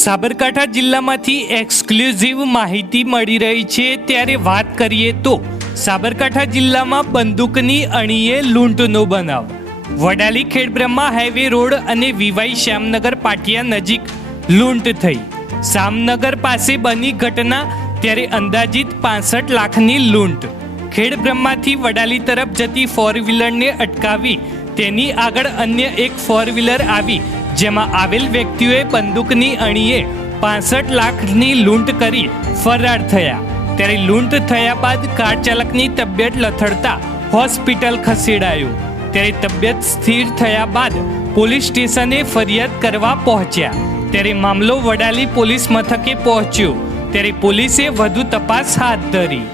સાબરકાંઠા જિલ્લામાંથી એક્સક્લુઝિવ માહિતી મળી રહી છે ત્યારે વાત કરીએ તો સાબરકાંઠા જિલ્લામાં બંદૂકની અણીએ લૂંટનો બનાવ. વડાલી ખેડબ્રહ્મા હાઈવે રોડ અને વિવાઈ શ્યામનગર પાટિયા નજીક લૂંટ થઈ. શ્યામનગર પાસે બની ઘટના ત્યારે અંદાજિત 65 લાખની લૂંટ. ખેડબ્રહ્માથી વડાલી તરફ જતી 4 વ્હીલરને અટકાવી તેની આગળ અન્ય એક 4 વ્હીલર આવી જેમાં આવેલ વ્યક્તિઓએ બંદૂકની અણીએ 65 લાખની લૂંટ કરી ફરાર થયા. ત્યારે લૂંટ થયા બાદ કાર ચાલકની તબિયત લથડતા હોસ્પિટલ ખસેડાયો. ત્યારે તબિયત સ્થિર થયા બાદ પોલીસ સ્ટેશને ફરિયાદ કરવા પહોંચ્યા. ત્યારે મામલો વડાલી પોલીસ મથકે પહોંચ્યો. ત્યારે પોલીસે વધુ તપાસ હાથ ધરી.